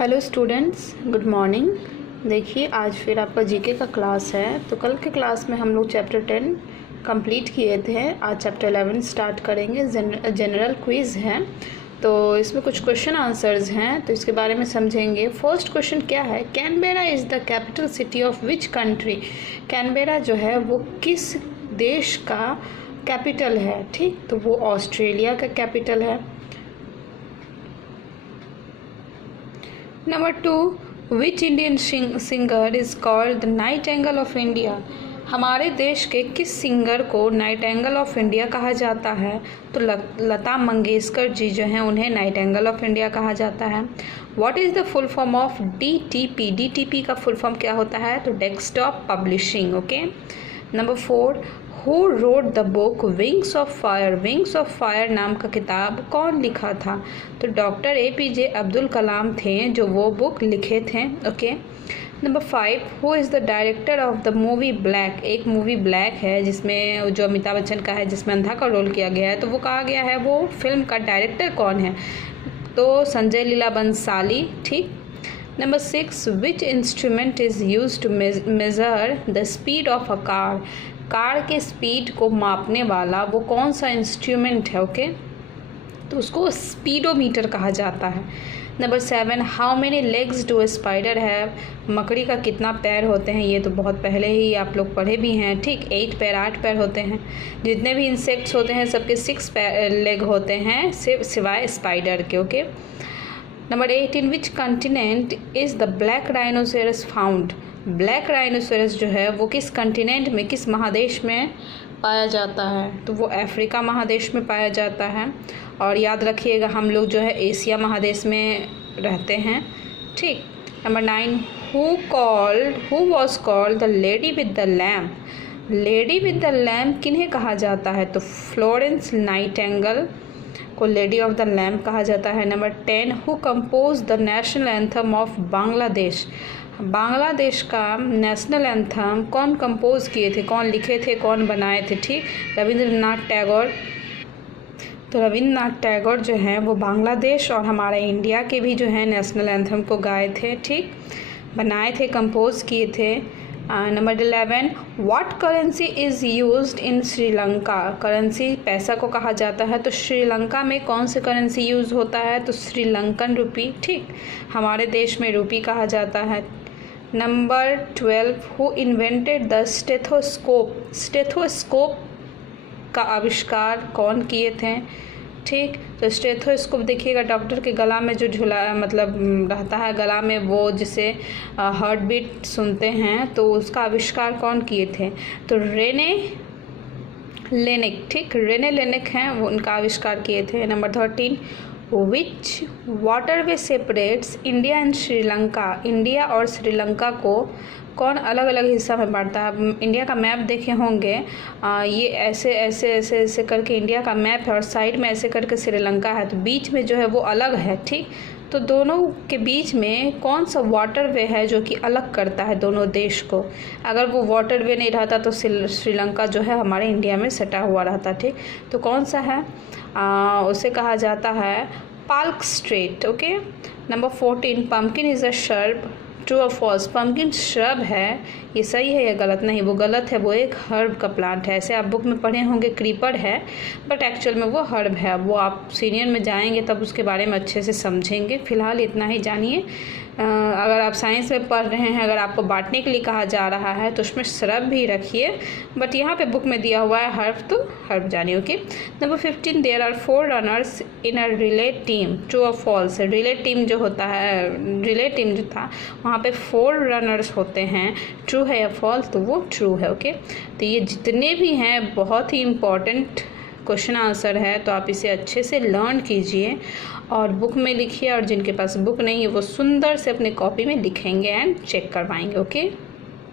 Hello students, good morning. देखिए, आज फिर आपका जीके का क्लास है। तो कल के क्लास में हम लोग चैप्टर 10 कंप्लीट किए थे। आज चैप्टर 11 स्टार्ट करेंगे। जनरल क्विज़ है, तो इसमें कुछ क्वेश्चन आंसर्स हैं, तो इसके बारे में समझेंगे। फर्स्ट क्वेश्चन क्या है? Canberra is the capital city of which country? Canberra जो है वो किस देश का कैपिटल है? ठीक, तो वो ऑस्ट्रेलिया का कैपिटल है। Number 2, which Indian singer is called the Nightingale of India? हमारे देश के किस सिंगर को नाइटिंगेल ऑफ इंडिया कहा जाता है? तो लता मंगेशकर जी जो हैं उन्हें नाइटिंगेल ऑफ इंडिया कहा जाता है। What is the full form of DTP? DTP का फुल फॉर्म क्या होता है? तो desktop publishing. Okay. Number 4, who wrote the book wings of fire? Wings of fire नाम का किताब कौन लिखा था? तो डॉक्टर APJ अब्दुल कलाम थे जो वो बुक लिखे थे। Okay. Number 5, who is the director of the movie black? एक मूवी ब्लैक है जिसमें जो अमिताभ बच्चन का है, जिसमें अंधा का रोल किया गया है, तो वो कहा गया है वो फिल्म का डायरेक्टर कौन है? तो संजय लीला बंसाली। ठीक। Number 6, which instrument is use to measure the speed of a car? Car के स्पीड को मापने वाला वो कौन सा इंस्ट्रूमेंट है? ओके, तो उसको स्पीडोमीटर कहा जाता है। Number 7, how many legs do a spider have? मकड़ी का कितना पैर होते हैं? ये तो बहुत पहले ही आप लोग पढ़े भी हैं। ठीक, 8 पैर, 8 पैर होते हैं। जितने भी इंसेक्ट्स होते हैं सबके 6 लेग होते हैं, सिवाय स्पाइडर के। Okay. Number 8, in which continent is the black rhinoceros found? Black rhinoceros जो है वो किस कंटिनेंट में, किस महादेश में पाया जाता है? तो वो अफ्रीका महादेश में पाया जाता है। और याद रखिएगा हम लोग जो है एशिया महादेश में रहते हैं। ठीक। Number 9, who was called the lady with the lamp? Lady with the lamp किन्हें कहा जाता है? तो फ्लोरेंस नाइटिंगेल को लेडी ऑफ द लैम्प कहा जाता है। Number 10, who compose the national anthem of Bangladesh? Bangladesh का नेशनल एंथम कौन कंपोज किए थे, कौन लिखे थे, कौन बनाए थे? ठीक, रविंद्रनाथ टैगोर। तो रविंद्रनाथ टैगोर जो हैं वो बांग्लादेश और हमारे इंडिया के भी जो हैं नेशनल एंथम को गाए थे। ठीक, बनाए थे, कंपोज किए थे। Number 11, what currency is used in Sri Lanka? Currency पैसा को कहा जाता है, तो श्रीलंका में कौन सी करेंसी यूज़ होता है? तो श्रीलंकन रुपी। ठीक, हमारे देश में रुपी कहा जाता है। Number 12, who invented the stethoscope? Stethoscope का आविष्कार कौन किए थे? ठीक, तो स्टेथोस्कोप देखिएगा डॉक्टर के गला में जो झुला मतलब रहता है गला में, वो जिसे हार्ट बीट सुनते हैं, तो उसका आविष्कार कौन किए थे? तो रेने लेनिक। ठीक, रेने लेनिक हैं, वो उनका आविष्कार किए थे। Number 13, which waterway separates India and Sri Lanka? India और श्रीलंका को कौन अलग अलग हिस्सा में बांटता है? इंडिया का मैप देखे होंगे, ये ऐसे ऐसे ऐसे ऐसे करके इंडिया का मैप है और साइड में ऐसे करके श्रीलंका है, तो बीच में जो है वो अलग है। ठीक, तो दोनों के बीच में कौन सा वाटरवे है जो कि अलग करता है दोनों देश को? अगर वो वाटरवे नहीं रहता तो श्रीलंका जो है हमारे इंडिया में सटा हुआ रहता। ठीक, तो कौन सा है? उसे कहा जाता है Palk straight. Okay. Number 14, pumpkin is a shrub? True और फॉल्स? पम्पकिन श्रब है, ये सही है या गलत? नहीं, वो गलत है, वो एक हर्ब का प्लांट है। ऐसे आप बुक में पढ़े होंगे क्रीपर है, बट एक्चुअल में वो हर्ब है। वो आप सीनियर में जाएंगे तब उसके बारे में अच्छे से समझेंगे। फिलहाल इतना ही जानिए। अगर आप साइंस में पढ़ रहे हैं, अगर आपको बांटने के लिए कहा जा रहा है तो उसमें श्रब भी रखिए, बट यहाँ पे बुक में दिया हुआ है हर्ब, तो हर्ब जानिए। Okay. Number 15, there are 4 runners in a relay team? True और फॉल्स? रिले टीम जो होता है, रिले टीम जो था वहाँ पे 4 रनर्स होते हैं, ट्रू है या फॉल्स? तो वो ट्रू है। ओके। तो ये जितने भी हैं बहुत ही इम्पॉर्टेंट क्वेश्चन आंसर है, तो आप इसे अच्छे से लर्न कीजिए और बुक में लिखिए, और जिनके पास बुक नहीं है वो सुंदर से अपने कॉपी में लिखेंगे एंड चेक करवाएंगे। ओके।